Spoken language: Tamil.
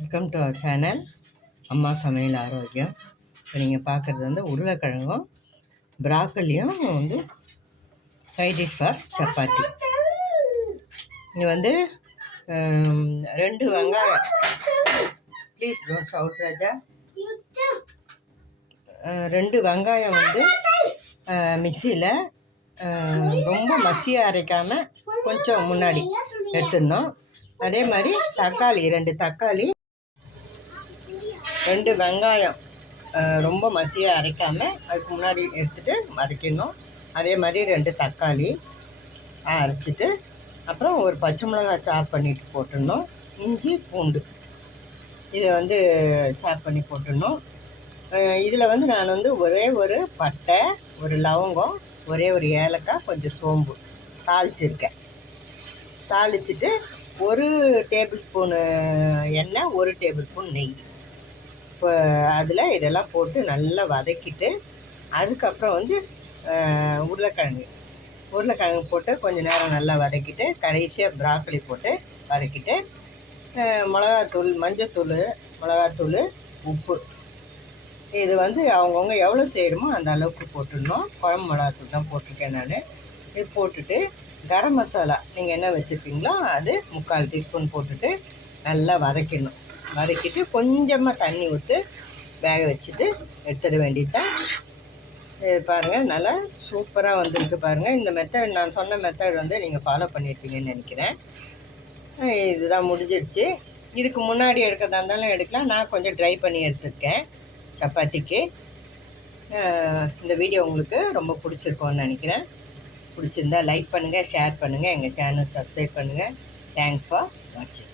வெல்கம் டு அவர் சேனல் அம்மா சமையல் ஆரோக்கியம். இப்போ நீங்கள் பார்க்குறது வந்து உருளைக்கிழங்கும் ப்ராக்கலியும் வந்து சைட் டிஷ் ஃபார் சப்பாத்தி. இங்கே வந்து ரெண்டு வெங்காயம். Please don't shout Raja. ரெண்டு வெங்காயம் வந்து மிக்சியில் ரொம்ப மசியாக அரைக்காமல் கொஞ்சம் முன்னாடி எடுத்துடணும். அதே மாதிரி தக்காளி ரெண்டு தக்காளி. ரெண்டு வெங்காயம் ரொம்ப மசியாக அரைக்காமல் அதுக்கு முன்னாடி எடுத்துகிட்டு வதக்கிடணும். அதே மாதிரி ரெண்டு தக்காளி அரைச்சிட்டு அப்புறம் ஒரு பச்சை மிளகாய் சாப் பண்ணிட்டு போட்டுடணும். இஞ்சி பூண்டு. இதை வந்து சாப் பண்ணி போட்டுடணும். இதில் வந்து நான் வந்து ஒரே ஒரு பட்டை ஒரு லவங்கம் ஒரே ஒரு ஏலக்காய் கொஞ்சம் சோம்பு தாளிச்சிருக்கேன். தாளிச்சிட்டு ஒரு டேபிள் ஸ்பூனு எண்ணெய் ஒரு டேபிள் ஸ்பூன் நெய். இப்போ அதில் இதெல்லாம் போட்டு நல்லா வதக்கிட்டு அதுக்கப்புறம் வந்து உருளைக்கிழங்கு. உருளைக்கிழங்கு போட்டு கொஞ்சம் நேரம் நல்லா வதக்கிட்டு கடைசியாக ப்ராக்கலி போட்டு வதக்கிட்டு மிளகாத்தூள் மஞ்சத்தூள் மிளகாத்தூள் உப்பு. இது வந்து அவங்கவுங்க எவ்வளோ செய்கிறோமோ அந்த அளவுக்கு போட்டுடணும். குழம்பு மிளகாத்தூள் தான் போட்டிருக்கேன் நான். இது போட்டுட்டு கரம் மசாலா நீங்கள் என்ன வச்சுருக்கீங்களோ அது முக்கால் டீஸ்பூன் போட்டுட்டு நல்லா வதக்கிடணும். வதக்கிட்டு கொஞ்சமாக தண்ணி விட்டு வேக வச்சுட்டு எடுத்துட வேண்டியதான் இது பாருங்கள் நல்லா சூப்பராக வந்திருக்கு பாருங்கள் இந்த மெத்தட் நான் சொன்ன மெத்தட் வந்து நீங்கள் ஃபாலோ பண்ணியிருப்பீங்கன்னு நினைக்கிறேன். இதுதான் முடிஞ்சிடுச்சு. இதுக்கு முன்னாடி எடுக்கிறதா இருந்தாலும் எடுக்கலாம். நான் கொஞ்சம் ட்ரை பண்ணி எடுத்திருக்கேன் சப்பாத்திக்கு. இந்த வீடியோ உங்களுக்கு ரொம்ப பிடிச்சிருக்கோன்னு நினைக்கிறேன். பிடிச்சிருந்தா லைக் பண்ணுங்கள் ஷேர் பண்ணுங்கள் எங்கள் சேனல் சப்ஸ்கிரைப் பண்ணுங்கள் தேங்க்ஸ் ஃபார் வாட்சிங்